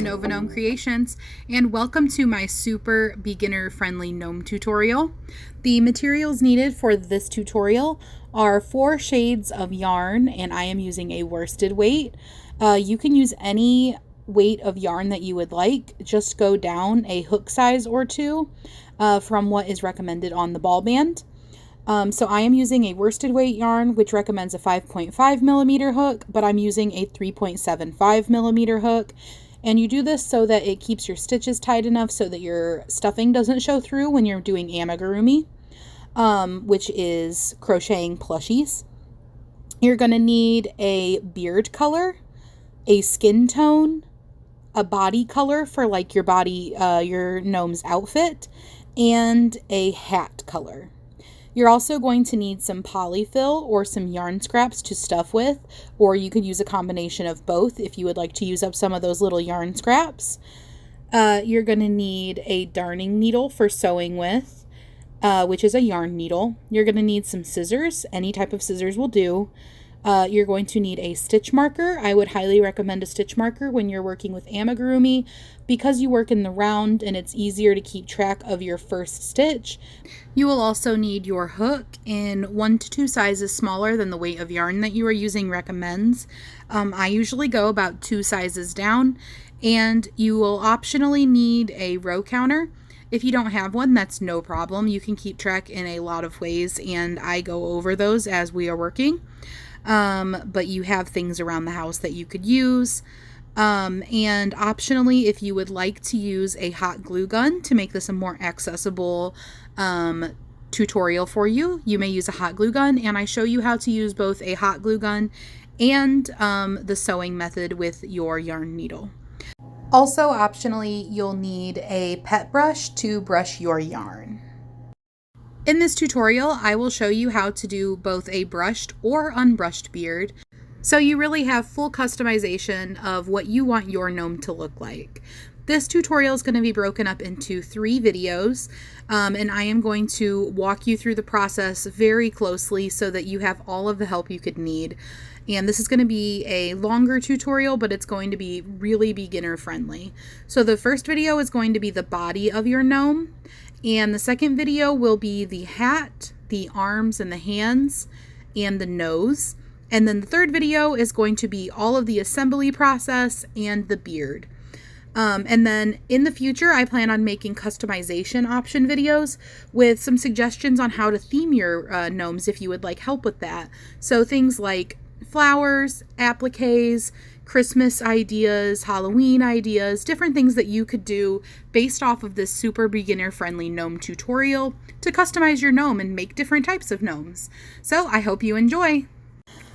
Nova Gnome Creations, and welcome to my super beginner friendly gnome tutorial. The materials needed for this tutorial are 4 shades of yarn, and I am using a worsted weight. You can use any weight of yarn that you would like. Just go down a hook size or 2 from what is recommended on the ball band. So I am using a worsted weight yarn, which recommends a 5.5 millimeter hook, but I'm using a 3.75 millimeter hook. And you do this so that it keeps your stitches tight enough so that your stuffing doesn't show through when you're doing amigurumi, which is crocheting plushies. You're going to need a beard color, a skin tone, a body color for like your body, your gnome's outfit, and a hat color. You're also going to need some polyfill or some yarn scraps to stuff with, or you could use a combination of both if you would like to use up some of those little yarn scraps. You're going to need a darning needle for sewing with, which is a yarn needle. You're going to need some scissors. Any type of scissors will do. You're going to need a stitch marker. I would highly recommend a stitch marker when you're working with amigurumi because you work in the round and it's easier to keep track of your first stitch. You will also need your hook in 1 to 2 sizes smaller than the weight of yarn that you are using recommends. I usually go about 2 sizes down, and you will optionally need a row counter. If you don't have one, that's no problem. You can keep track in a lot of ways, and I go over those as we are working. But you have things around the house that you could use. And optionally, if you would like to use a hot glue gun to make this a more accessible tutorial for you, you may use a hot glue gun, and I show you how to use both a hot glue gun and the sewing method with your yarn needle. Also, optionally, you'll need a pet brush to brush your yarn. In this tutorial, I will show you how to do both a brushed or unbrushed beard, so you really have full customization of what you want your gnome to look like. This tutorial is going to be broken up into 3 videos, and I am going to walk you through the process very closely so that you have all of the help you could need. And this is going to be a longer tutorial, but it's going to be really beginner friendly. So the first video is going to be the body of your gnome, and the second video will be the hat, the arms and the hands, and the nose. And then the third video is going to be all of the assembly process and the beard. And then in the future, I plan on making customization option videos with some suggestions on how to theme your gnomes if you would like help with that. So things like flowers, appliques, Christmas ideas, Halloween ideas, different things that you could do based off of this super beginner friendly gnome tutorial to customize your gnome and make different types of gnomes. So I hope you enjoy.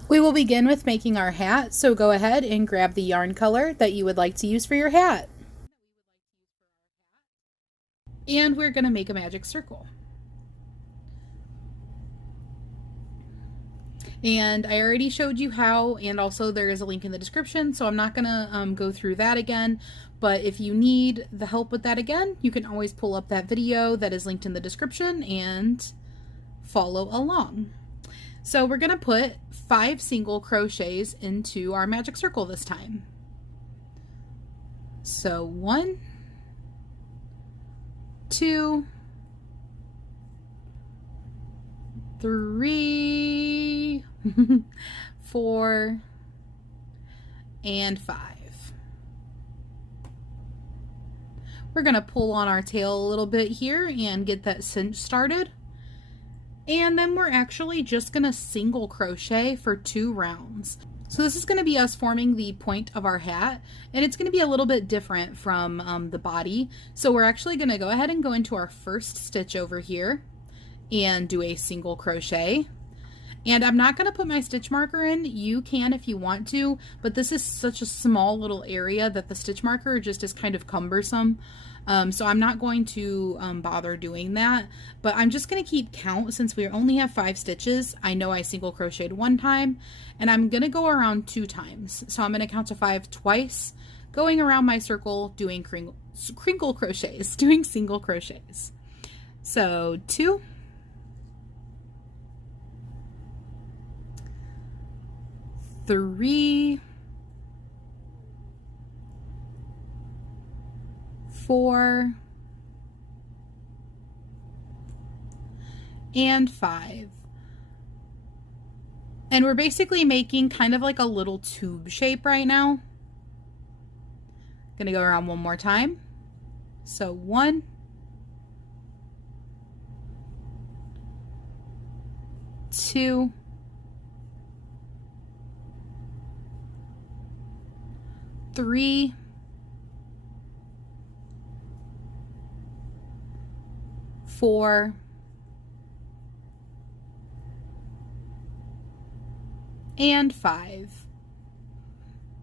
We will begin with making our hat, so go ahead and grab the yarn color that you would like to use for your hat. And we're going to make a magic circle. And I already showed you how, and also there is a link in the description, so I'm not going to go through that again. But if you need the help with that again, you can always pull up that video that is linked in the description and follow along. So we're going to put 5 single crochets into our magic circle this time. So 1, 2, 3, 4, and 5. We're going to pull on our tail a little bit here and get that cinch started. And then we're actually just going to single crochet for 2 rounds. So this is going to be us forming the point of our hat, and it's going to be a little bit different from the body. So we're actually going to go ahead and go into our first stitch over here and do a single crochet. And I'm not going to put my stitch marker in. You can if you want to, but this is such a small little area that the stitch marker just is kind of cumbersome. So I'm not going to bother doing that, but I'm just going to keep count since we only have 5 stitches. I know I single crocheted 1 time, and I'm going to go around 2 times. So I'm going to count to 5 twice, going around my circle, doing crinkle crochets, doing single crochets. So 2, 3, 4, and 5. And we're basically making kind of like a little tube shape right now. Gonna go around one more time. So 1, 2, 3, 4, and 5.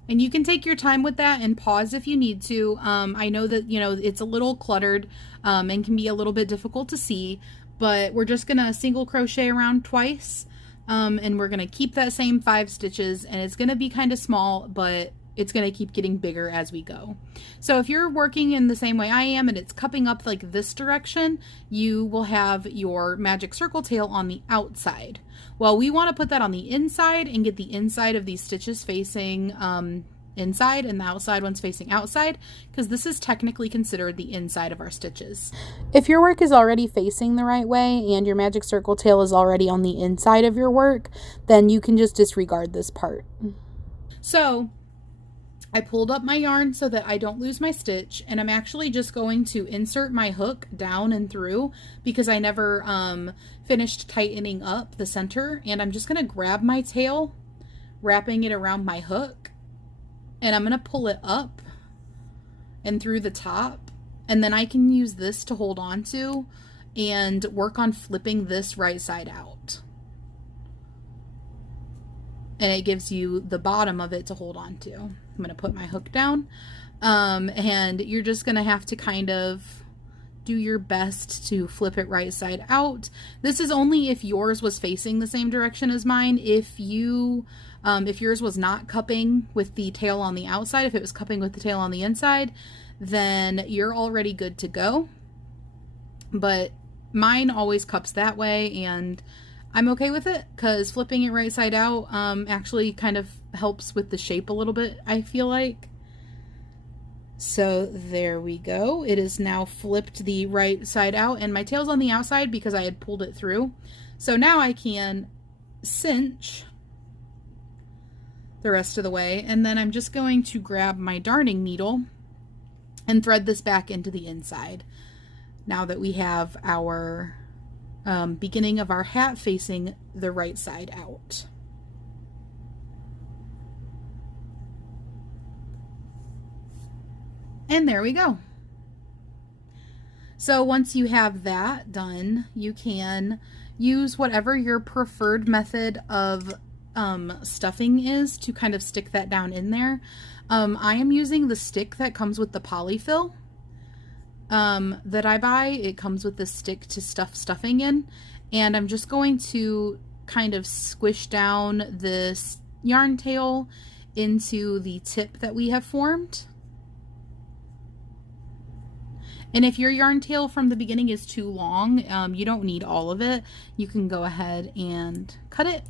And you can take your time with that and pause if you need to. I know that, you know, it's a little cluttered and can be a little bit difficult to see, but we're just gonna single crochet around twice, and we're gonna keep that same 5 stitches, and it's gonna be kind of small, but it's going to keep getting bigger as we go. So if you're working in the same way I am and it's cupping up like this direction, you will have your magic circle tail on the outside. Well, we want to put that on the inside and get the inside of these stitches facing inside and the outside ones facing outside, because this is technically considered the inside of our stitches. If your work is already facing the right way and your magic circle tail is already on the inside of your work, then you can just disregard this part. So I pulled up my yarn so that I don't lose my stitch, and I'm actually just going to insert my hook down and through because I never finished tightening up the center, and I'm just going to grab my tail, wrapping it around my hook, and I'm going to pull it up and through the top, and then I can use this to hold on to and work on flipping this right side out. And it gives you the bottom of it to hold on to. I'm going to put my hook down, and you're just going to have to kind of do your best to flip it right side out. This is only if yours was facing the same direction as mine. If yours was not cupping with the tail on the outside, if it was cupping with the tail on the inside, then you're already good to go. But mine always cups that way, and I'm okay with it because flipping it right side out actually kind of helps with the shape a little bit, I feel like. So there we go. It is now flipped the right side out, and my tail's on the outside because I had pulled it through. So now I can cinch the rest of the way, and then I'm just going to grab my darning needle and thread this back into the inside. Now that we have our beginning of our hat facing the right side out. And there we go. So once you have that done, you can use whatever your preferred method of stuffing is to kind of stick that down in there. I am using the stick that comes with the polyfill that I buy. It comes with this stick to stuff stuffing in, and I'm just going to kind of squish down this yarn tail into the tip that we have formed. And if your yarn tail from the beginning is too long, you don't need all of it. You can go ahead and cut it.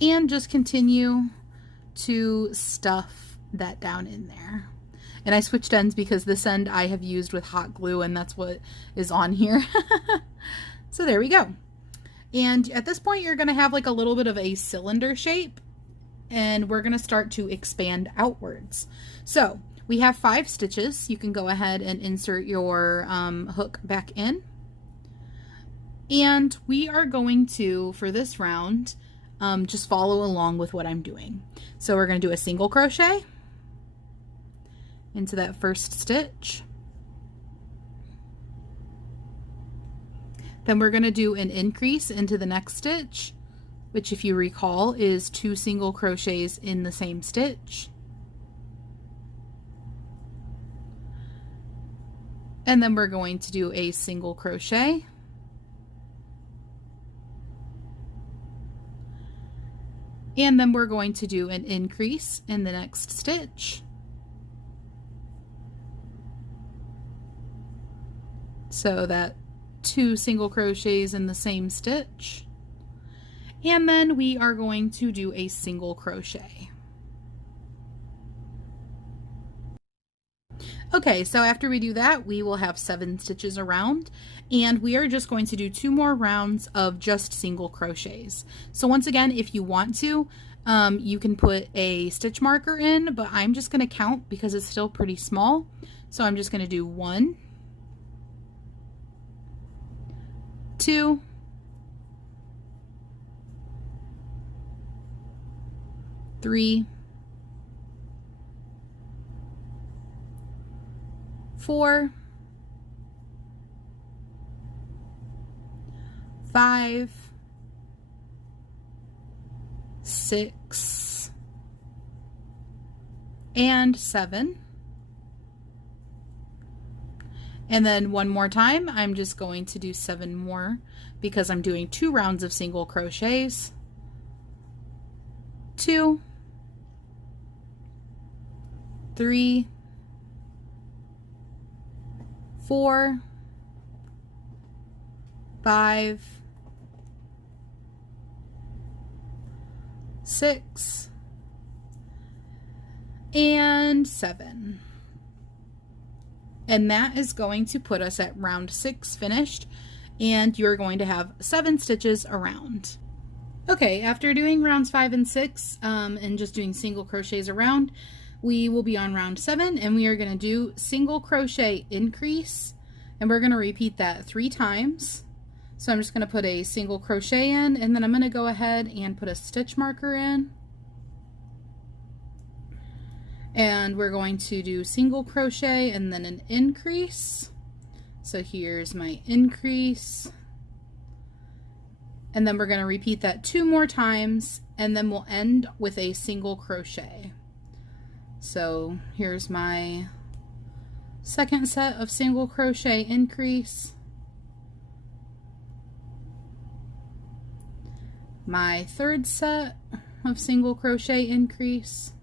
And just continue to stuff that down in there. And I switched ends because this end I have used with hot glue, and that's what is on here. So there we go. And at this point you're going to have like a little bit of a cylinder shape, and we're going to start to expand outwards. So we have 5 stitches. You can go ahead and insert your hook back in. And we are going to, for this round, just follow along with what I'm doing. So we're going to do a single crochet into that first stitch. Then we're going to do an increase into the next stitch, which, if you recall, is 2 single crochets in the same stitch. And then we're going to do a single crochet. And then we're going to do an increase in the next stitch. So that 2 single crochets in the same stitch. And then we are going to do a single crochet. Okay, so after we do that, we will have 7 stitches around, and we are just going to do 2 more rounds of just single crochets. So once again, if you want to, you can put a stitch marker in, but I'm just going to count because it's still pretty small. So I'm just going to do 1, 2, 3, 4, 5, 6, and 7. And then one more time, I'm just going to do 7 more because I'm doing 2 rounds of single crochets. 2, 3, 4, 5, 6, and 7. And that is going to put us at round 6 finished, and you're going to have 7 stitches around. Okay, after doing rounds 5 and 6 and just doing single crochets around, we will be on round 7, and we are going to do single crochet increase, and we're going to repeat that 3 times. So I'm just going to put a single crochet in, and then I'm going to go ahead and put a stitch marker in. And we're going to do single crochet and then an increase. So here's my increase. And then we're going to repeat that 2 more times, and then we'll end with a single crochet. So here's my second set of single crochet increase, my third set of single crochet increase,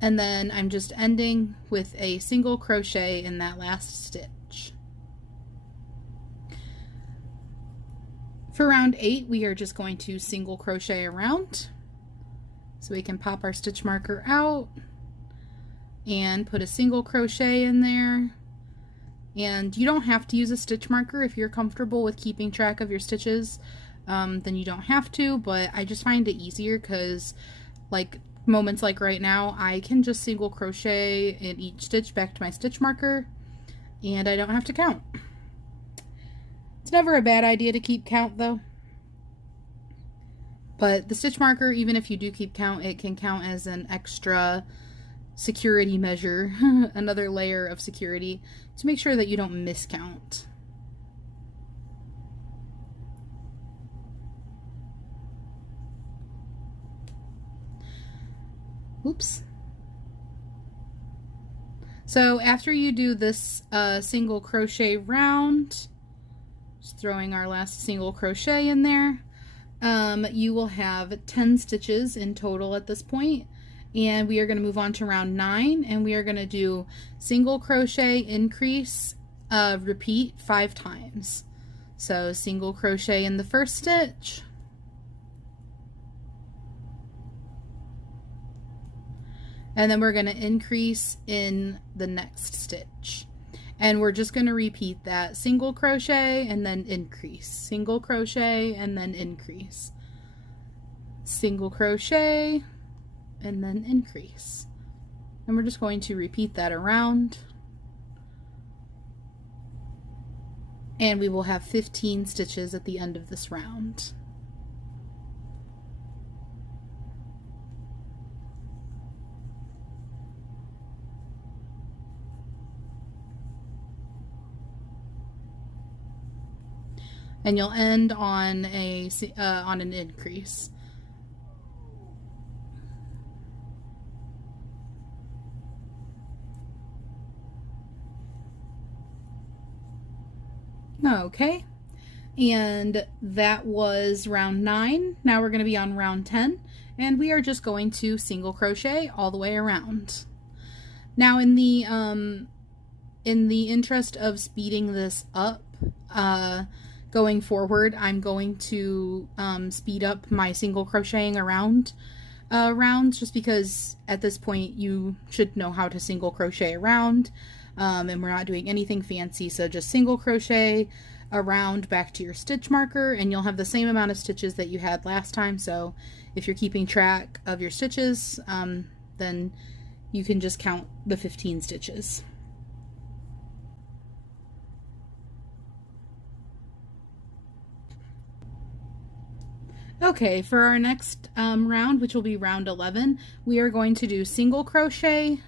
and then I'm just ending with a single crochet in that last stitch. For round 8, we are just going to single crochet around. So we can pop our stitch marker out and put a single crochet in there. And you don't have to use a stitch marker if you're comfortable with keeping track of your stitches, then you don't have to, but I just find it easier because like moments like right now, I can just single crochet in each stitch back to my stitch marker and I don't have to count. It's never a bad idea to keep count though. But the stitch marker, even if you do keep count, it can count as an extra security measure, another layer of security to make sure that you don't miscount. Oops. So after you do this single crochet round, just throwing our last single crochet in there, you will have 10 stitches in total at this point, and we are going to move on to round 9, and we are going to do single crochet increase, repeat 5 times. So single crochet in the first stitch, and then we're going to increase in the next stitch. And we're just going to repeat that single crochet and then increase, single crochet and then increase, single crochet and then increase. And we're just going to repeat that around. And we will have 15 stitches at the end of this round. And you'll end on an increase. Okay, and that was round 9. Now we're going to be on round 10, and we are just going to single crochet all the way around. Now in the interest of speeding this up, going forward, I'm going to speed up my single crocheting around rounds, just because at this point you should know how to single crochet around, and we're not doing anything fancy, so just single crochet around back to your stitch marker, and you'll have the same amount of stitches that you had last time. So if you're keeping track of your stitches, then you can just count the 15 stitches. Okay, for our next round, which will be round 11, we are going to do single crochet,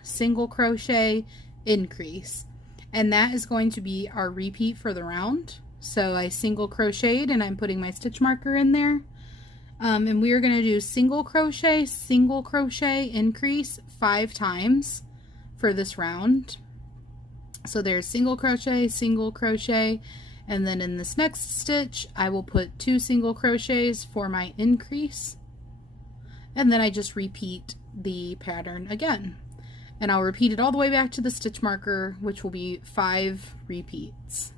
increase. And that is going to be our repeat for the round. So I single crocheted and I'm putting my stitch marker in there. And we are going to do single crochet, increase 5 times for this round. So there's single crochet, and then in this next stitch I will put 2 single crochets for my increase, and then I just repeat the pattern again, and I'll repeat it all the way back to the stitch marker, which will be 5 repeats.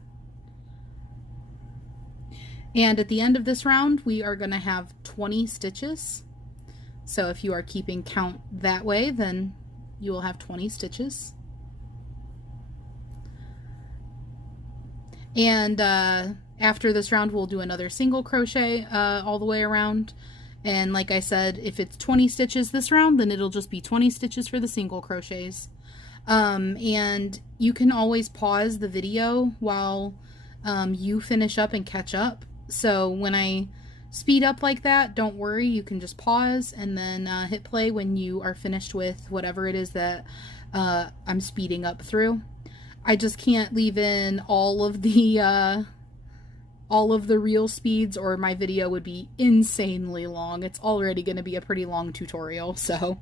And at the end of this round we are going to have 20 stitches. So if you are keeping count that way, then you will have 20 stitches. And after this round we'll do another single crochet all the way around, and like I said, if it's 20 stitches this round, then it'll just be 20 stitches for the single crochets. And you can always pause the video while you finish up and catch up. So when I speed up like that, don't worry, you can just pause and then hit play when you are finished with whatever it is that I'm speeding up through. I just can't leave in all of the real speeds, or my video would be insanely long. It's already going to be a pretty long tutorial, so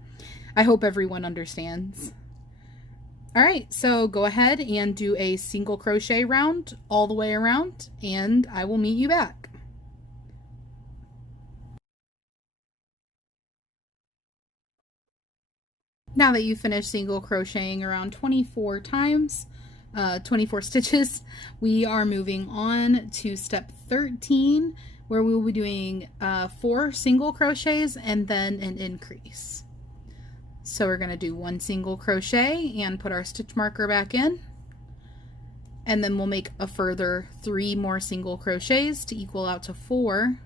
I hope everyone understands. Alright, so go ahead and do a single crochet round all the way around, and I will meet you back. Now that you've finished single crocheting around 24 times, 24 stitches, we are moving on to step 13, where we will be doing 4 single crochets and then an increase. So we're going to do 1 single crochet and put our stitch marker back in, and then we'll make a further 3 more single crochets to equal out to 4,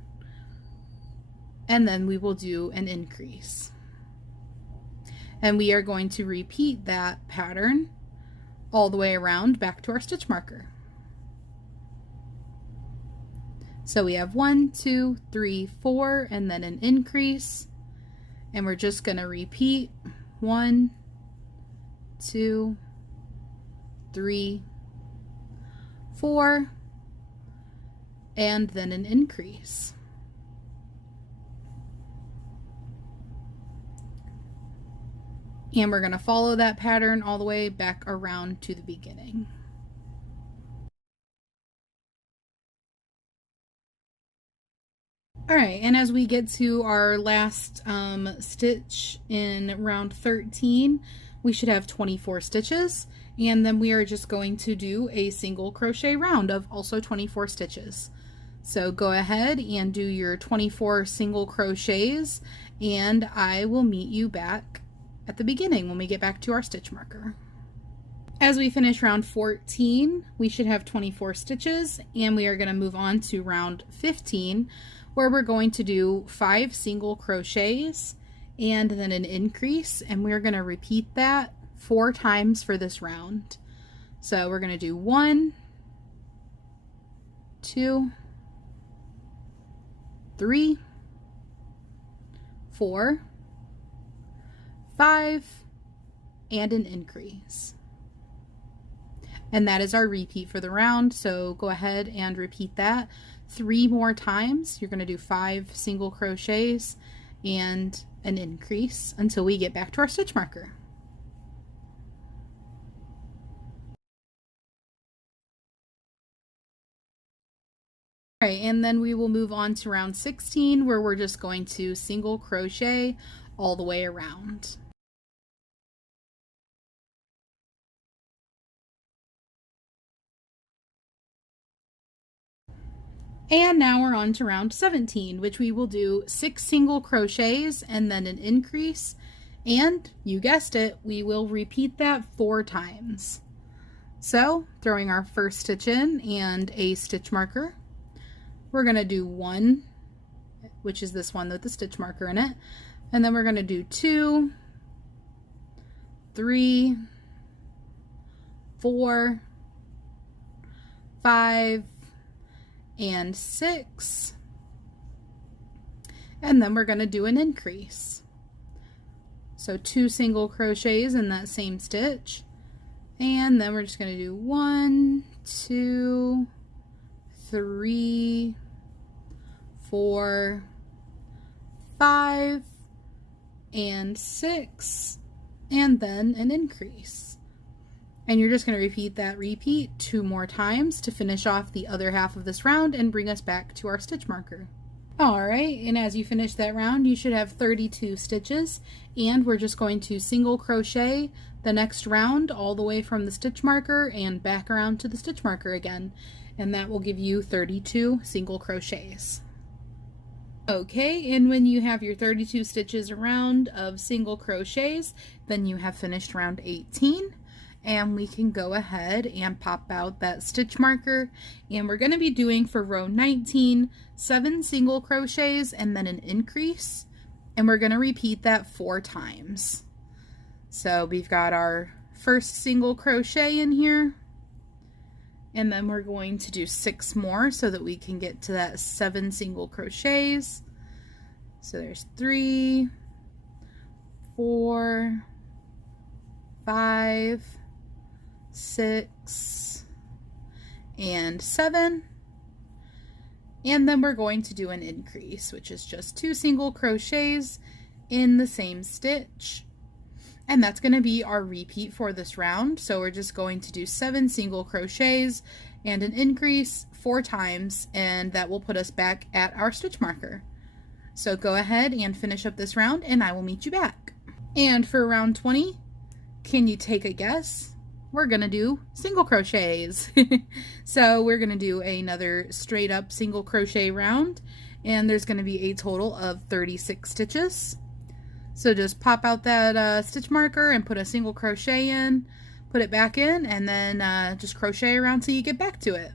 and then we will do an increase. And we are going to repeat that pattern all the way around back to our stitch marker. So we have 1, 2, 3, 4, and then an increase, and we're just going to repeat 1, 2, 3, 4, and then an increase. And we're going to follow that pattern all the way back around to the beginning. Alright, and as we get to our last stitch in round 13, we should have 24 stitches, and then we are just going to do a single crochet round of also 24 stitches. So go ahead and do your 24 single crochets, and I will meet you back at the beginning when we get back to our stitch marker. As we finish round 14, we should have 24 stitches, and we are going to move on to round 15, where we're going to do 5 single crochets and then an increase, and we're going to repeat that 4 times for this round. So we're going to do 1, 2, 3, 4, 5, and an increase. And that is our repeat for the round, so go ahead and repeat that 3 more times. You're going to do 5 single crochets and an increase until we get back to our stitch marker. Alright, and then we will move on to round 16, where we're just going to single crochet all the way around. And now we're on to round 17, which we will do 6 single crochets and then an increase. And you guessed it, we will repeat that 4 times. So throwing our first stitch in and a stitch marker, we're going to do 1, which is this one with the stitch marker in it. And then we're going to do 2, 3, 4, 5, and 6. And then we're going to do an increase. So 2 single crochets in that same stitch. And then we're just going to do 1, 2, 3, 4, 5, and 6, and then an increase. And you're just going to repeat that repeat 2 more times to finish off the other half of this round and bring us back to our stitch marker. Alright, and as you finish that round, you should have 32 stitches, and we're just going to single crochet the next round all the way from the stitch marker and back around to the stitch marker again, and that will give you 32 single crochets. Okay, and when you have your 32 stitches around of single crochets, then you have finished round 18. And we can go ahead and pop out that stitch marker, and we're going to be doing for row 19 7 single crochets and then an increase, and we're going to repeat that 4 times. So we've got our first single crochet in here, and then we're going to do 6 more so that we can get to that 7 single crochets. So there's 3, 4, 5, 6, and 7, and then we're going to do an increase, which is just 2 single crochets in the same stitch, and that's going to be our repeat for this round. So we're just going to do 7 single crochets and an increase 4 times, and that will put us back at our stitch marker. So go ahead and finish up this round and I will meet you back. And for round 20, can you take a guess? We're gonna do single crochets. So we're gonna do another straight up single crochet round, and there's gonna be a total of 36 stitches. So just pop out that stitch marker and put a single crochet in, put it back in, and then just crochet around till you get back to it.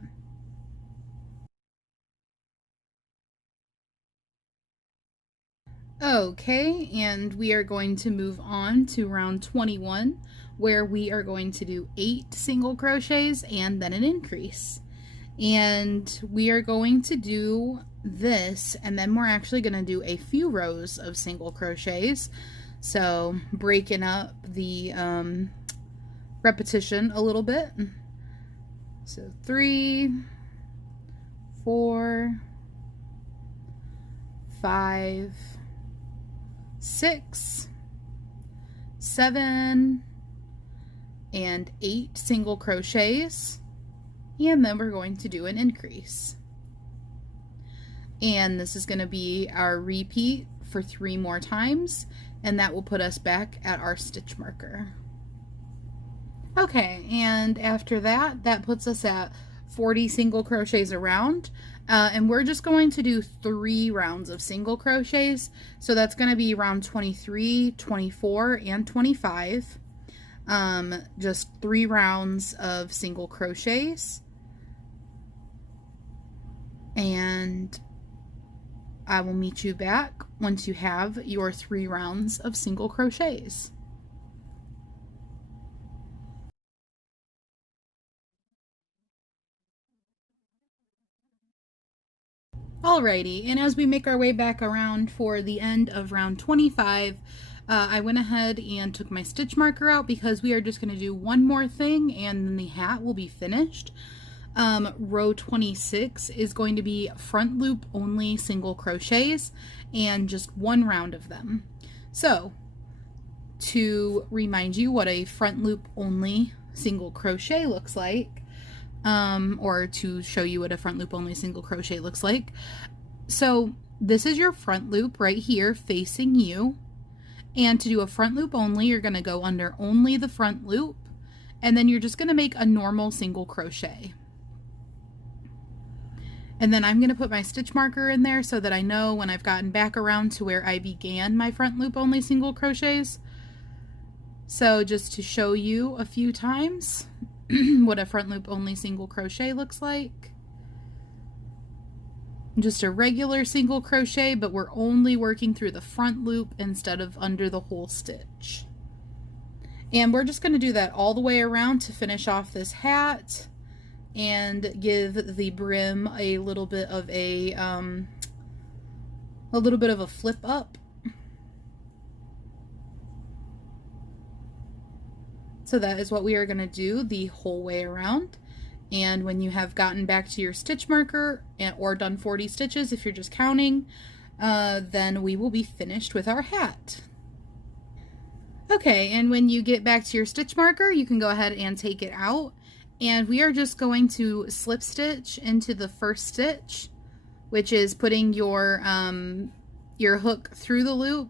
Okay, and we are going to move on to round 21, where we are going to do 8 single crochets and then an increase. And we are going to do this, and then we're actually going to do a few rows of single crochets, so breaking up the repetition a little bit. So 3, 4, 5, 6, 7, and 8 single crochets, and then we're going to do an increase. And this is going to be our repeat for 3 more times, and that will put us back at our stitch marker. Okay, and after that, that puts us at 40 single crochets around, and we're just going to do 3 rounds of single crochets. So that's going to be round 23, 24, and 25. Just 3 rounds of single crochets, and I will meet you back once you have your 3 rounds of single crochets. Alrighty, and as we make our way back around for the end of round 25, I went ahead and took my stitch marker out because we are just going to do one more thing and then the hat will be finished. Row 26 is going to be front loop only single crochets and just 1 round of them. So to remind you what a front loop only single crochet looks like, or to show you what a front loop only single crochet looks like. So this is your front loop right here facing you, and to do a front loop only, you're going to go under only the front loop, and then you're just going to make a normal single crochet. And then I'm going to put my stitch marker in there so that I know when I've gotten back around to where I began my front loop only single crochets. So just to show you a few times what a front loop only single crochet looks like. Just a regular single crochet, but we're only working through the front loop instead of under the whole stitch. And we're just going to do that all the way around to finish off this hat and give the brim a little bit of a flip up. So that is what we are going to do the whole way around. And when you have gotten back to your stitch marker or done 40 stitches, if you're just counting, then we will be finished with our hat. Okay, and when you get back to your stitch marker, you can go ahead and take it out. And we are just going to slip stitch into the first stitch, which is putting your hook through the loop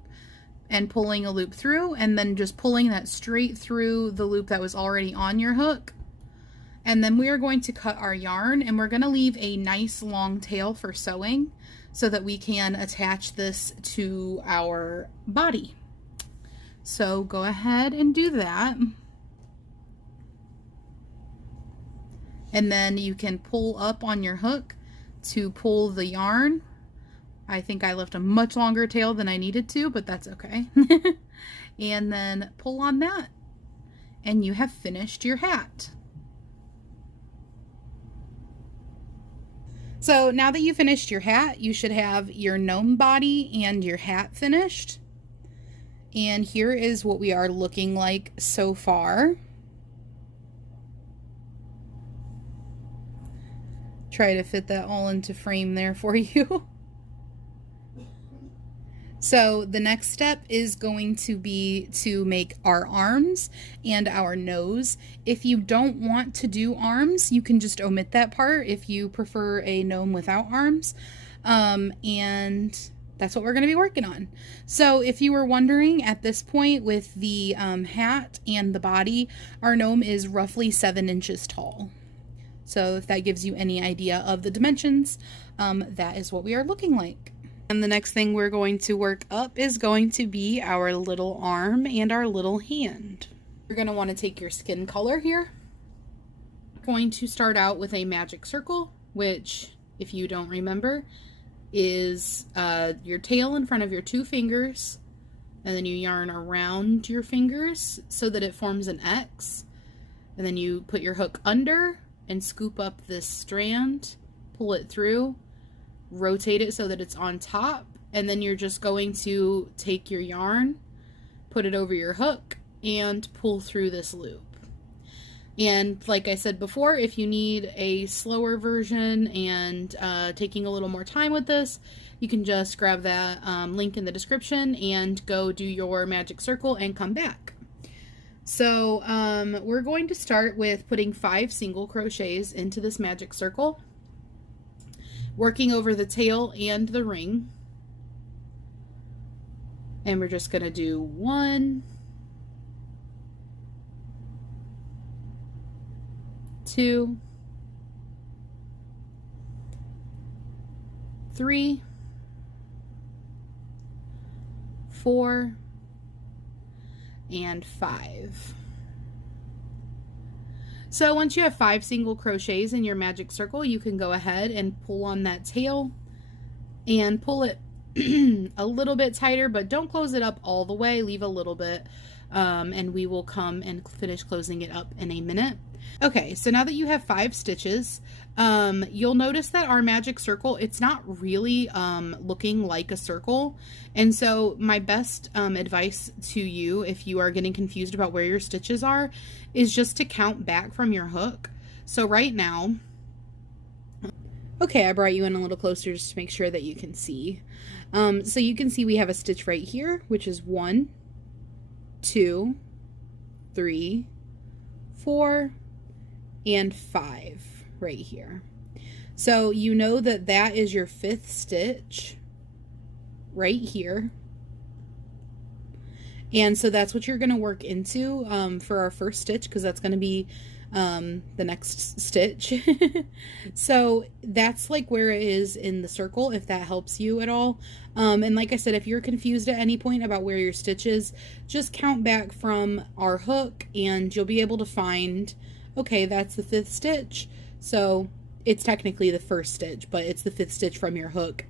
and pulling a loop through, and then just pulling that straight through the loop that was already on your hook. And then we are going to cut our yarn, and we're going to leave a nice long tail for sewing so that we can attach this to our body. So go ahead and do that. And then you can pull up on your hook to pull the yarn. I think I left a much longer tail than I needed to, but that's okay. And then pull on that, and you have finished your hat. So now that you finished your hat, you should have your gnome body and your hat finished. And here is what we are looking like so far. Try to fit that all into frame there for you. So the next step is going to be to make our arms and our nose. If you don't want to do arms, you can just omit that part if you prefer a gnome without arms. And that's what we're going to be working on. So if you were wondering, at this point with the hat and the body, our gnome is roughly 7 inches tall. So if that gives you any idea of the dimensions, that is what we are looking like. And the next thing we're going to work up is going to be our little arm and our little hand. You're going to want to take your skin color here. You're going to start out with a magic circle, which, if you don't remember, is your tail in front of your 2 fingers, and then you yarn around your fingers so that it forms an X, and then you put your hook under and scoop up this strand, pull it through, rotate it so that it's on top, and then you're just going to take your yarn, put it over your hook, and pull through this loop. And like I said before, if you need a slower version and taking a little more time with this, you can just grab that link in the description and go do your magic circle and come back. So we're going to start with putting 5 single crochets into this magic circle, working over the tail and the ring. And we're just going to do 1, 2, 3, 4, and 5. So once you have 5 single crochets in your magic circle, you can go ahead and pull on that tail and pull it a little bit tighter, but don't close it up all the way, leave a little bit, and we will come and finish closing it up in a minute. Okay, so now that you have 5 stitches, you'll notice that our magic circle, it's not really looking like a circle. And so my best advice to you, if you are getting confused about where your stitches are, is just to count back from your hook. So right now, okay, I brought you in a little closer just to make sure that you can see. So you can see we have a stitch right here, which is 1, 2, 3, 4, and 5 right here. So you know that that is your 5th stitch right here. And so that's what you're going to work into for our first stitch, because that's going to be the next stitch. So that's like where it is in the circle, if that helps you at all. And like I said, if you're confused at any point about where your stitch is, just count back from our hook and you'll be able to find, okay, that's the 5th stitch. So it's technically the 1st stitch, but it's the 5th stitch from your hook,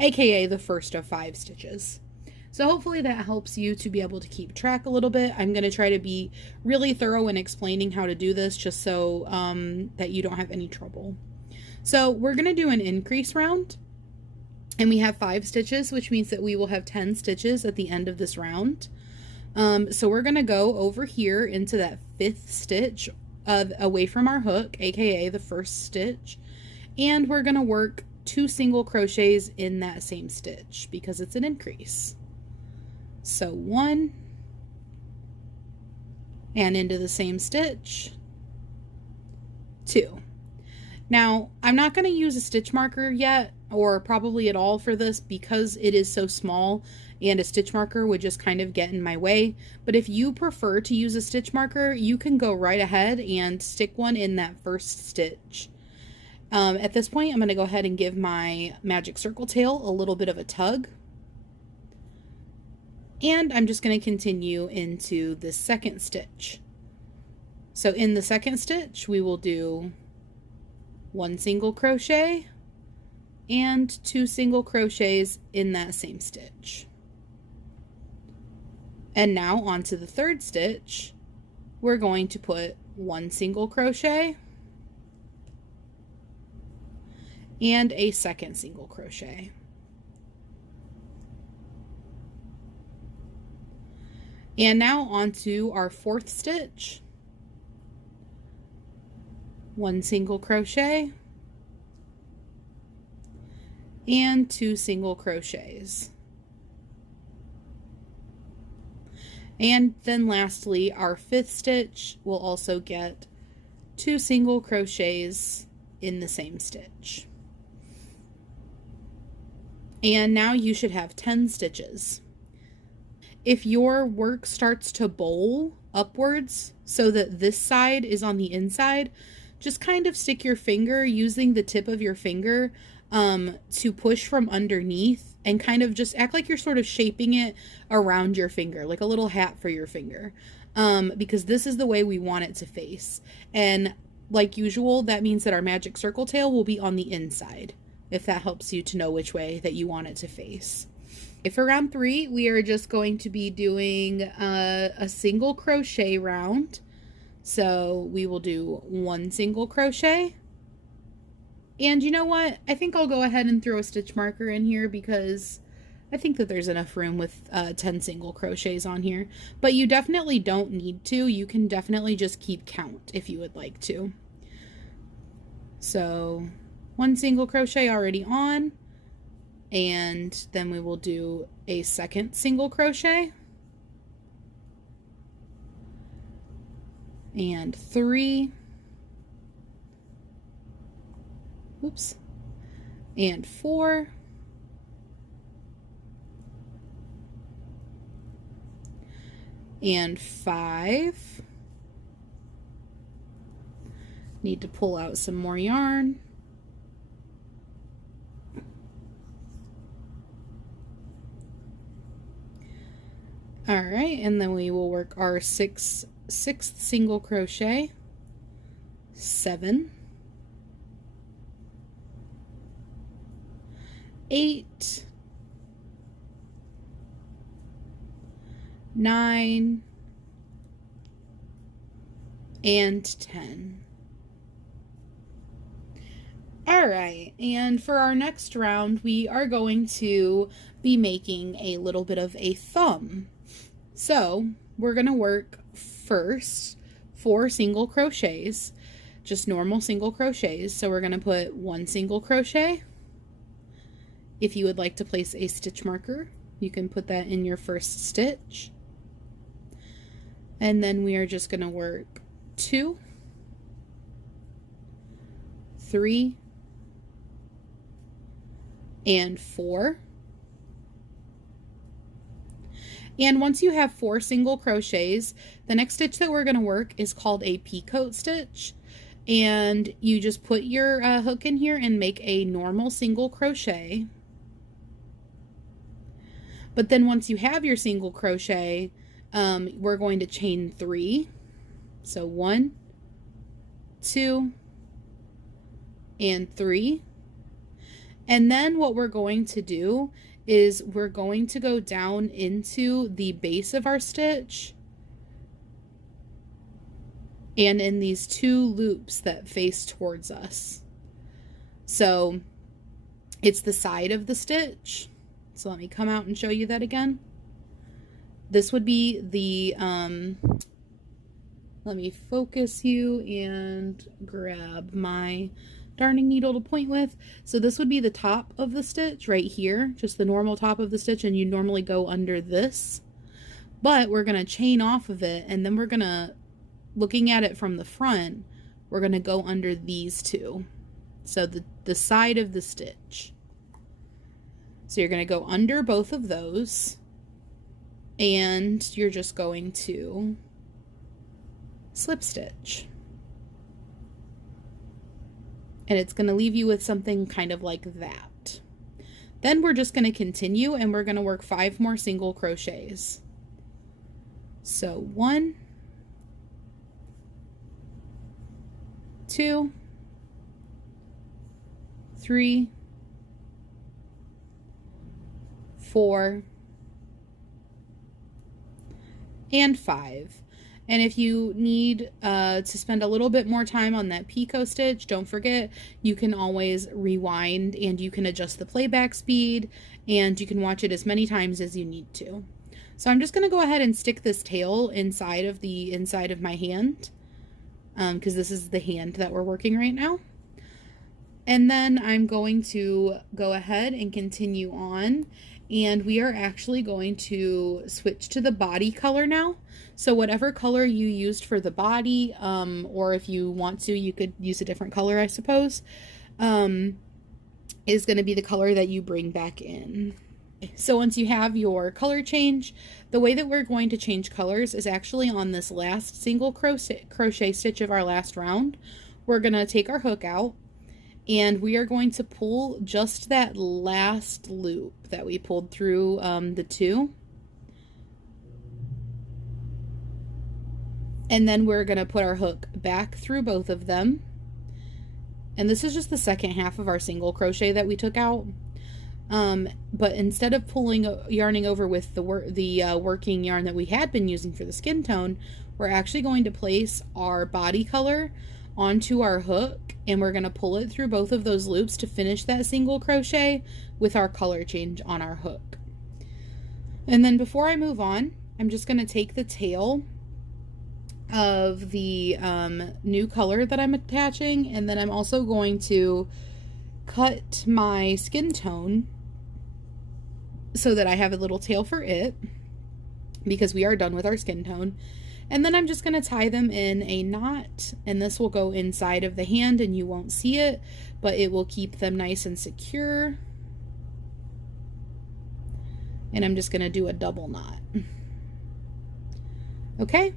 aka the 1st of 5 stitches. So hopefully that helps you to be able to keep track a little bit. I'm going to try to be really thorough in explaining how to do this, just so that you don't have any trouble. So we're going to do an increase round, and we have 5 stitches, which means that we will have 10 stitches at the end of this round. So we're going to go over here into that 5th stitch away from our hook, aka the 1st stitch, and we're going to work 2 single crochets in that same stitch because it's an increase. So 1, and into the same stitch, 2. Now, I'm not going to use a stitch marker yet, or probably at all for this, because it is so small and a stitch marker would just kind of get in my way. But if you prefer to use a stitch marker, you can go right ahead and stick one in that 1st stitch. At this point, I'm going to go ahead and give my magic circle tail a little bit of a tug. And I'm just going to continue into the 2nd stitch. So in the 2nd stitch, we will do 1 single crochet and 2 single crochets in that same stitch. And now onto the 3rd stitch, we're going to put 1 single crochet and a 2nd single crochet. And now onto our 4th stitch. 1 single crochet and 2 single crochets. And then lastly, our 5th stitch will also get 2 single crochets in the same stitch. And now you should have 10 stitches. If your work starts to bowl upwards so that this side is on the inside, just kind of stick your finger using the tip of your finger to push from underneath and kind of just act like you're sort of shaping it around your finger, like a little hat for your finger, because this is the way we want it to face. And like usual, that means that our magic circle tail will be on the inside, if that helps you to know which way that you want it to face. For round 3, we are just going to be doing a single crochet round. So we will do 1 single crochet. And you know what? I think I'll go ahead and throw a stitch marker in here because I think that there's enough room with 10 single crochets on here. But you definitely don't need to. You can definitely just keep count if you would like to. So 1 single crochet already on. And then we will do a 2nd single crochet. And 3. Oops. And 4. And 5. Need to pull out some more yarn. All right, and then we will work our 6th single crochet, 7, 8, 9, and 10. All right, and for our next round, we are going to be making a little bit of a thumb. So we're going to work first 4 single crochets, just normal single crochets. So we're going to put 1 single crochet. If you would like to place a stitch marker, you can put that in your 1st stitch. And then we are just going to work 2, 3, and 4. And once you have 4 single crochets, the next stitch that we're going to work is called a peacoat stitch. And you just put your hook in here and make a normal single crochet. But then once you have your single crochet, we're going to chain 3. So 1, 2, and 3. And then what we're going to do is we're going to go down into the base of our stitch and in these 2 loops that face towards us. So it's the side of the stitch. So let me come out and show you that again. This would be the, let me focus you and grab my darning needle to point with. So this would be the top of the stitch right here, just the normal top of the stitch, and you normally go under this. But we're going to chain off of it, and then we're going to, looking at it from the front, we're going to go under these 2. So the side of the stitch. So you're going to go under both of those, and you're just going to slip stitch. And it's going to leave you with something kind of like that. Then we're just going to continue, and we're going to work 5 more single crochets. So 1, 2, 3, 4, and 5. And if you need to spend a little bit more time on that picot stitch, don't forget, you can always rewind and you can adjust the playback speed and you can watch it as many times as you need to. So I'm just going to go ahead and stick this tail inside of the inside of my hand because this is the hand that we're working right now. And then I'm going to go ahead and continue on, and we are actually going to switch to the body color now. So whatever color you used for the body, or if you want to, you could use a different color, I suppose, is going to be the color that you bring back in. So once you have your color change, the way that we're going to change colors is actually on this last single crochet stitch of our last round. We're going to take our hook out, and we are going to pull just that last loop that we pulled through the 2. And then we're going to put our hook back through both of them. And this is just the second half of our single crochet that we took out. But instead of yarning over with the working yarn that we had been using for the skin tone, we're actually going to place our body color onto our hook, and we're going to pull it through both of those loops to finish that single crochet with our color change on our hook. And then before I move on, I'm just going to take the tail of the new color that I'm attaching, and then I'm also going to cut my skin tone so that I have a little tail for it, because we are done with our skin tone. And then I'm just going to tie them in a knot, and this will go inside of the hand and you won't see it, but it will keep them nice and secure. And I'm just going to do a double knot. Okay,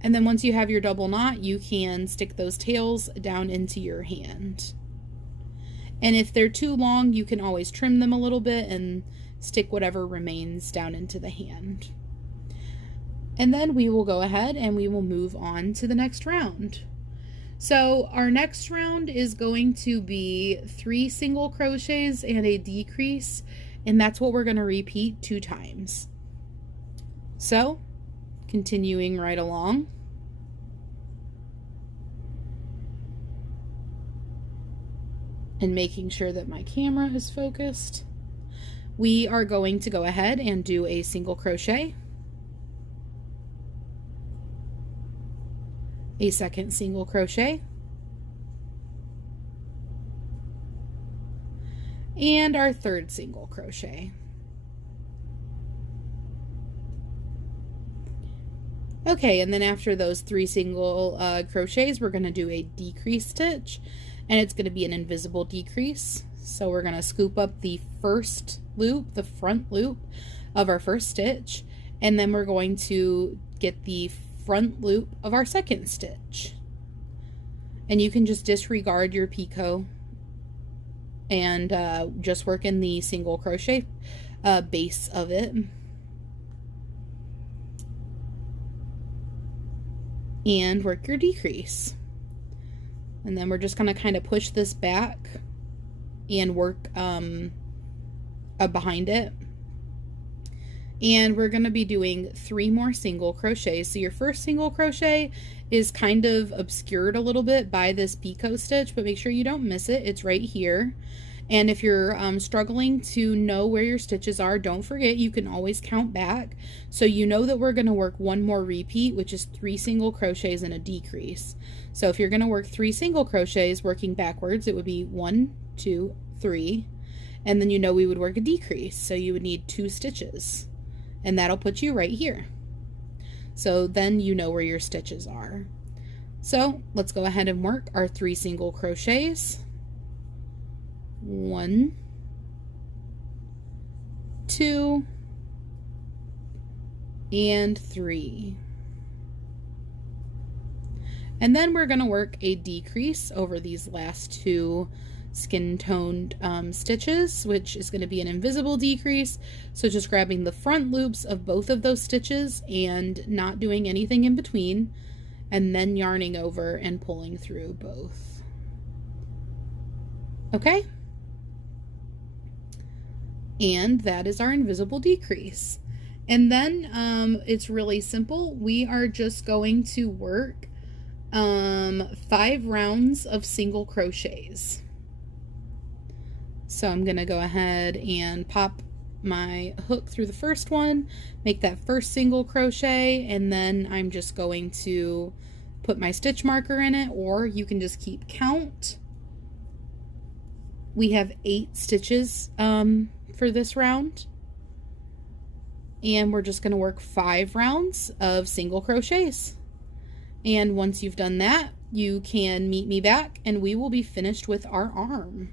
and then once you have your double knot, you can stick those tails down into your hand. And if they're too long, you can always trim them a little bit and stick whatever remains down into the hand. And then we will go ahead and we will move on to the next round. So our next round is going to be 3 single crochets and a decrease, and that's what we're going to repeat 2 times. So continuing right along. And making sure that my camera is focused, we are going to go ahead and do a single crochet, a second single crochet, and our third single crochet. Okay, and then after those 3 single crochets, we're going to do a decrease stitch, and it's going to be an invisible decrease. So we're going to scoop up the first loop, the front loop of our first stitch, And then we're going to get the front loop of our second stitch. And you can just disregard your picot and just work in the single crochet base of it. And work your decrease. And then we're just going to kind of push this back and work behind it. And we're going to be doing 3 more single crochets. So your first single crochet is kind of obscured a little bit by this picot stitch, but make sure you don't miss it. It's right here. And if you're struggling to know where your stitches are, don't forget you can always count back. So you know that we're going to work 1 more repeat, which is 3 single crochets and a decrease. So if you're going to work 3 single crochets working backwards, it would be 1, 2, 3. And then you know we would work a decrease. So you would need 2 stitches. And that'll put you right here. So then you know where your stitches are. So let's go ahead and work our 3 single crochets. 1, 2, and 3. And then we're going to work a decrease over these last 2 skin toned stitches, which is going to be an invisible decrease. So just grabbing the front loops of both of those stitches and not doing anything in between, and then yarning over and pulling through both. Okay? And that is our invisible decrease. And then it's really simple. We are just going to work 5 rounds of single crochets. So I'm going to go ahead and pop my hook through the first one, make that first single crochet, and then I'm just going to put my stitch marker in it, or you can just keep count. We have 8 stitches for this round, and we're just going to work 5 rounds of single crochets. And once you've done that, you can meet me back and we will be finished with our arm.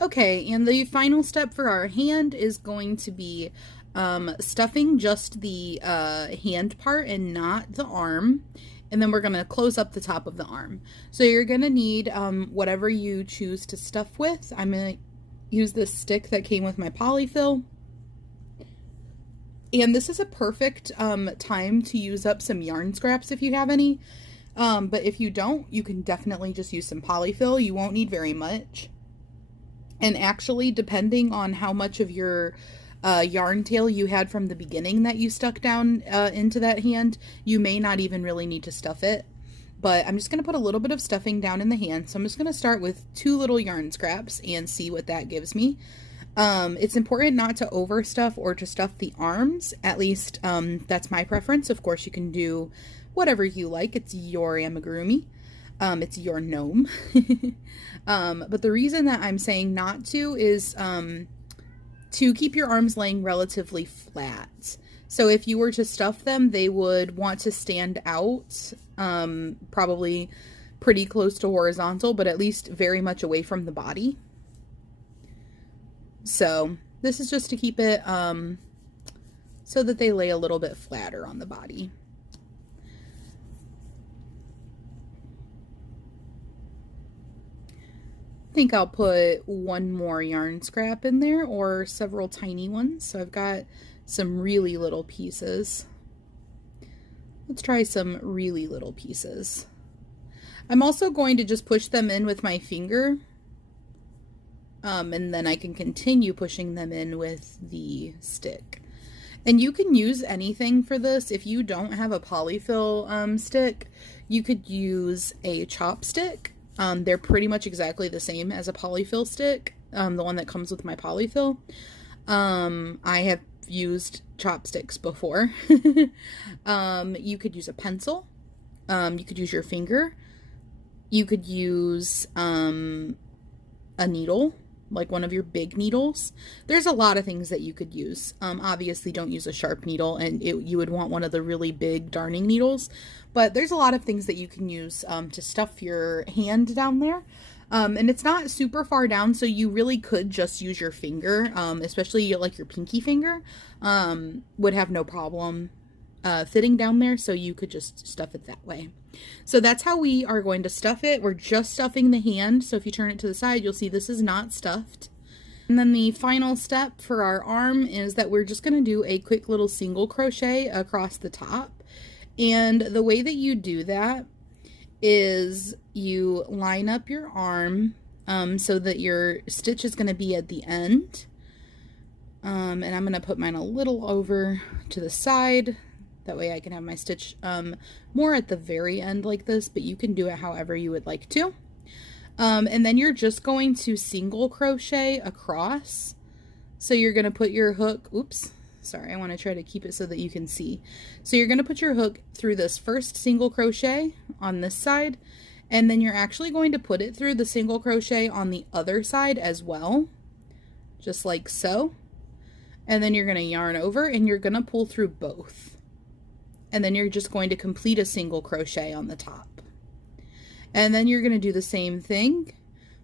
Okay, and the final step for our hand is going to be stuffing just the hand part and not the arm. And then we're going to close up the top of the arm. So you're going to need whatever you choose to stuff with. I'm going to use this stick that came with my polyfill. And this is a perfect time to use up some yarn scraps if you have any. But if you don't, you can definitely just use some polyfill. You won't need very much. And actually, depending on how much of your yarn tail you had from the beginning that you stuck down into that hand, you may not even really need to stuff it. But I'm just going to put a little bit of stuffing down in the hand. So I'm just going to start with 2 little yarn scraps and see what that gives me. It's important not to overstuff or to stuff the arms. At least that's my preference. Of course, you can do whatever you like. It's your amigurumi. It's your gnome. But the reason that I'm saying not to is to keep your arms laying relatively flat. So if you were to stuff them, they would want to stand out, probably pretty close to horizontal, but at least very much away from the body. So this is just to keep it so that they lay a little bit flatter on the body. I think I'll put 1 more yarn scrap in there, or several tiny ones. So I've got some really little pieces. Let's try some really little pieces. I'm also going to just push them in with my finger. And then I can continue pushing them in with the stick. And you can use anything for this. If you don't have a polyfill stick, you could use a chopstick. They're pretty much exactly the same as a polyfill stick, the one that comes with my polyfill. I have used chopsticks before. You could use a pencil. You could use your finger. You could use a needle, like one of your big needles. There's a lot of things that you could use. Obviously don't use a sharp needle, and you would want one of the really big darning needles, but there's a lot of things that you can use to stuff your hand down there. And it's not super far down, so you really could just use your finger, especially like your pinky finger, would have no problem fitting down there, so you could just stuff it that way. So that's how we are going to stuff it. We're just stuffing the hand, so if you turn it to the side, you'll see this is not stuffed. And then the final step for our arm is that we're just going to do a quick little single crochet across the top. And the way that you do that is you line up your arm so that your stitch is going to be at the end. And I'm going to put mine a little over to the side. That way I can have my stitch more at the very end like this, but you can do it however you would like to. And then you're just going to single crochet across. So you're going to put your hook, oops, sorry, I want to try to keep it so that you can see. So you're going to put your hook through this first single crochet on this side, and then you're actually going to put it through the single crochet on the other side as well, just like so. And then you're going to yarn over and you're going to pull through both. And then you're just going to complete a single crochet on the top. And then you're going to do the same thing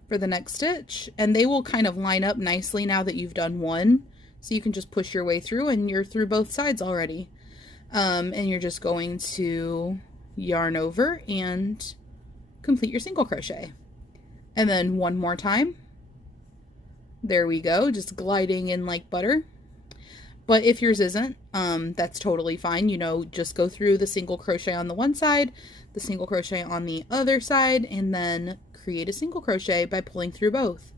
for the next stitch, and they will kind of line up nicely now that you've done one. So you can just push your way through and you're through both sides already. And you're just going to yarn over and complete your single crochet. And then one more time. There we go, just gliding in like butter. But if yours isn't, that's totally fine. You know, just go through the single crochet on the one side, the single crochet on the other side, and then create a single crochet by pulling through both.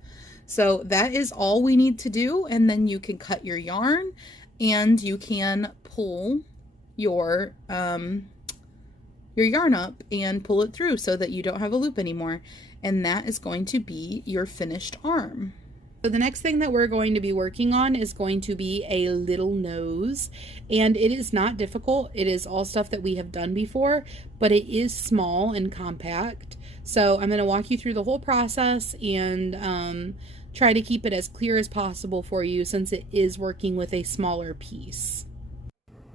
So that is all we need to do, and then you can cut your yarn and you can pull your yarn up and pull it through so that you don't have a loop anymore. And that is going to be your finished arm. So the next thing that we're going to be working on is going to be a little nose, and it is not difficult. It is all stuff that we have done before, but it is small and compact. So I'm going to walk you through the whole process and try to keep it as clear as possible for you since it is working with a smaller piece.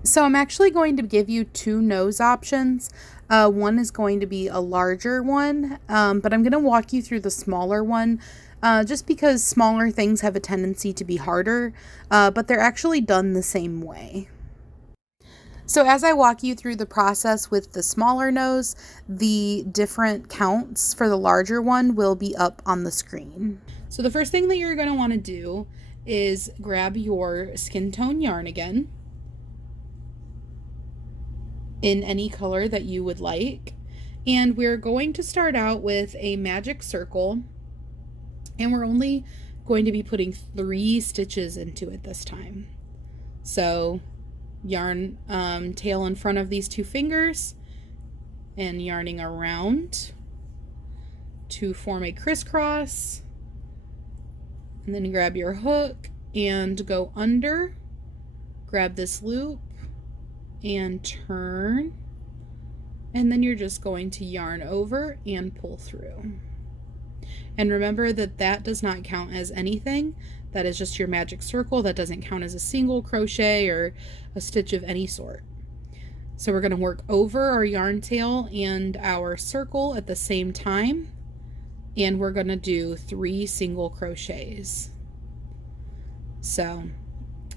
So I'm actually going to give you two nose options. One is going to be a larger one, but I'm going to walk you through the smaller one. Just because smaller things have a tendency to be harder, but they're actually done the same way. So as I walk you through the process with the smaller nose, the different counts for the larger one will be up on the screen. So the first thing that you're going to want to do is grab your skin tone yarn again in any color that you would like. And we're going to start out with a magic circle. And we're only going to be putting 3 stitches into it this time. So yarn tail in front of these 2 fingers and yarning around to form a crisscross. And then grab your hook and go under, grab this loop and turn. And then you're just going to yarn over and pull through. And remember that that does not count as anything. That is just your magic circle. That doesn't count as a single crochet or a stitch of any sort. So we're going to work over our yarn tail and our circle at the same time. And we're going to do 3 single crochets. So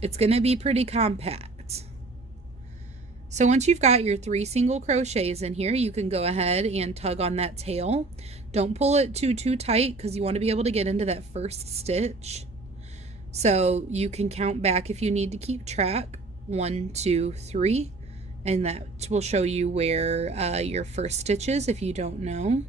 it's going to be pretty compact. So once you've got your 3 single crochets in here, you can go ahead and tug on that tail. Don't pull it too tight because you want to be able to get into that first stitch. So you can count back if you need to keep track. 1, 2, 3. And that will show you where your first stitch is if you don't know.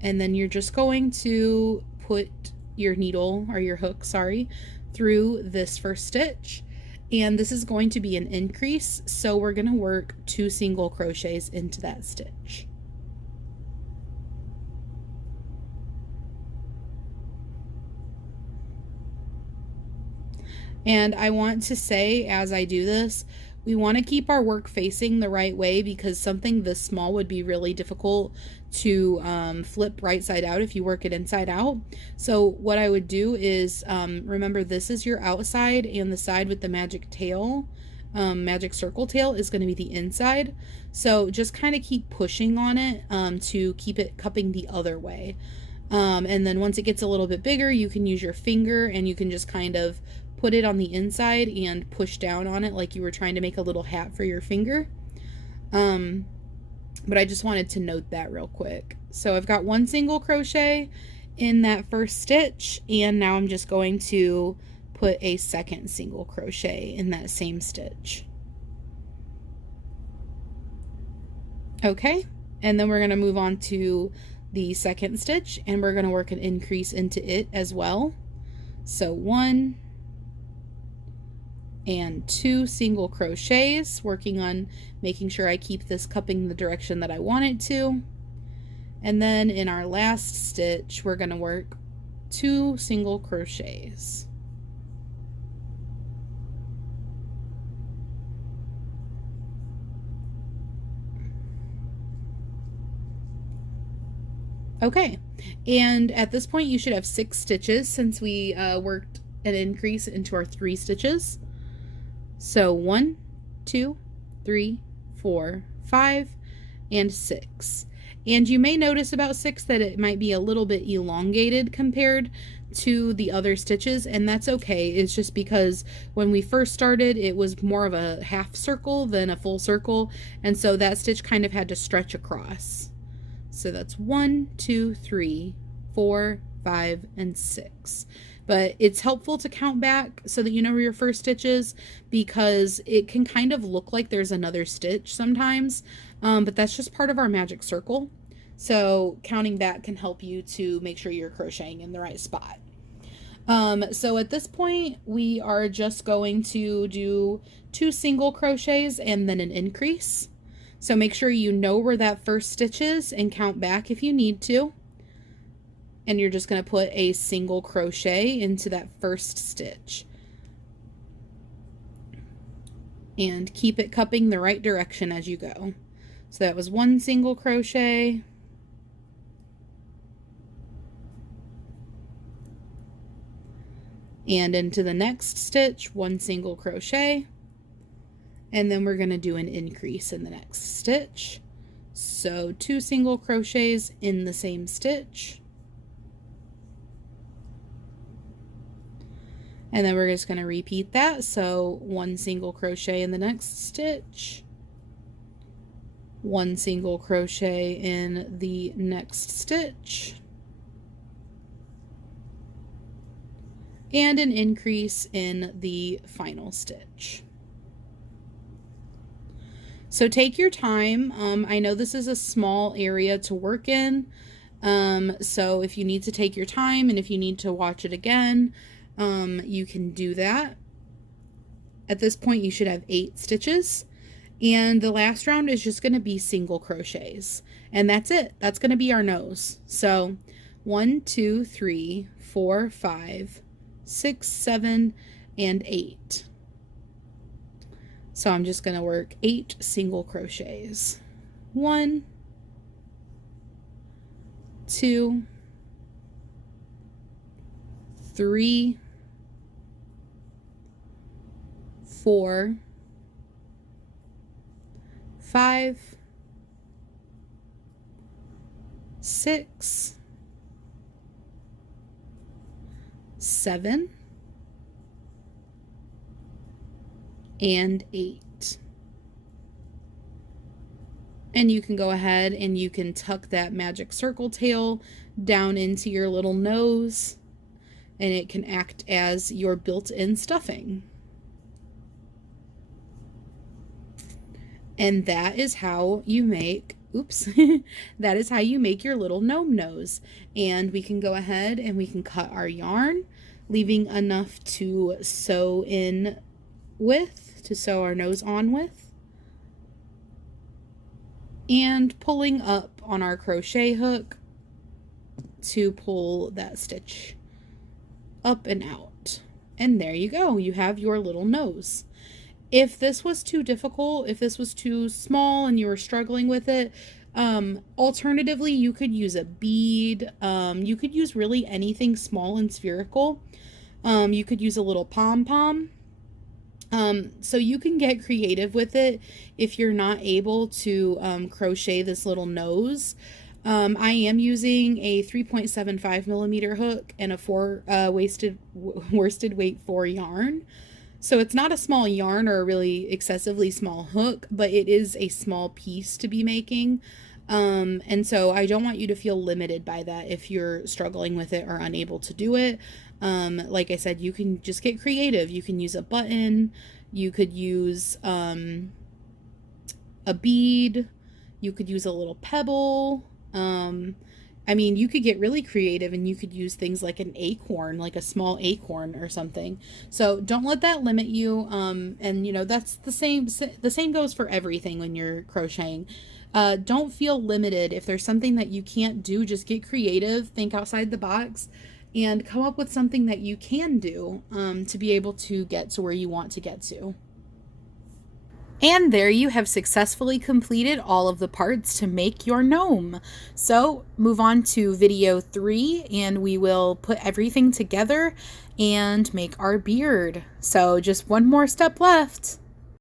And then you're just going to put your needle, or your hook, sorry, through this first stitch. And this is going to be an increase, so we're going to work 2 single crochets into that stitch. And I want to say, as I do this, we want to keep our work facing the right way because something this small would be really difficult to flip right side out if you work it inside out. So what I would do is, remember this is your outside and the side with the magic tail, magic circle tail is going to be the inside. So just kind of keep pushing on it to keep it cupping the other way. And then once it gets a little bit bigger, you can use your finger and you can just kind of put it on the inside and push down on it like you were trying to make a little hat for your finger. But I just wanted to note that real quick. So I've got 1 single crochet in that first stitch, and now I'm just going to put a 2nd single crochet in that same stitch. Okay, and then we're going to move on to the 2nd stitch, and we're going to work an increase into it as well. So 1 and 2 single crochets, working on making sure I keep this cupping the direction that I want it to. And then in our last stitch, we're going to work 2 single crochets. Okay, and at this point you should have 6 stitches since we worked an increase into our 3 stitches. So 1, 2, 3, 4, 5, and 6. And you may notice about 6 that it might be a little bit elongated compared to the other stitches, and that's okay. It's just because when we first started it was more of a half circle than a full circle, and so that stitch kind of had to stretch across. So that's 1, 2, 3, 4, 5, and 6. But it's helpful to count back so that you know where your first stitch is, because it can kind of look like there's another stitch sometimes, but that's just part of our magic circle. So counting back can help you to make sure you're crocheting in the right spot. So at this point we are just going to do 2 single crochets and then an increase. So make sure you know where that first stitch is and count back if you need to. And you're just going to put a single crochet into that first stitch. And keep it cupping the right direction as you go. So that was 1 single crochet. And into the next stitch, 1 single crochet. And then we're going to do an increase in the next stitch. So 2 single crochets in the same stitch. And then we're just going to repeat that. So 1 single crochet in the next stitch. 1 single crochet in the next stitch. And an increase in the final stitch. So take your time. I know this is a small area to work in, so if you need to take your time and if you need to watch it again, you can do that. At this point you should have 8 stitches, and the last round is just going to be single crochets, and that's it. That's going to be our nose. So 1, 2, 3, 4, 5, 6, 7, and 8. So I'm just going to work 8 single crochets. 1, 2, 3, 4, 5, 6, 7, and 8. And you can go ahead and you can tuck that magic circle tail down into your little nose, and it can act as your built-in stuffing. And that is how you make, that is how you make your little gnome nose. And we can go ahead and we can cut our yarn, leaving enough to sew in with, to sew our nose on with, and pulling up on our crochet hook to pull that stitch up and out. And there you go, you have your little nose. If this was too difficult, if this was too small and you were struggling with it, alternatively you could use a bead. You could use really anything small and spherical. You could use a little pom-pom. So you can get creative with it if you're not able to crochet this little nose. I am using a 3.75 millimeter hook and a worsted weight 4 yarn. So it's not a small yarn or a really excessively small hook, but it is a small piece to be making. And so I don't want you to feel limited by that if you're struggling with it or unable to do it. Like I said, you can just get creative. You can use a button, you could use a bead, you could use a little pebble. I mean, you could get really creative and you could use things like an acorn, like a small acorn or something. So don't let that limit you. And you know, that's the same goes for everything when you're crocheting. Don't feel limited. If there's something that you can't do, just get creative, think outside the box, and come up with something that you can do to be able to get to where you want to get to. And there you have successfully completed all of the parts to make your gnome. So move on to video 3 and we will put everything together and make our beard. So just one more step left.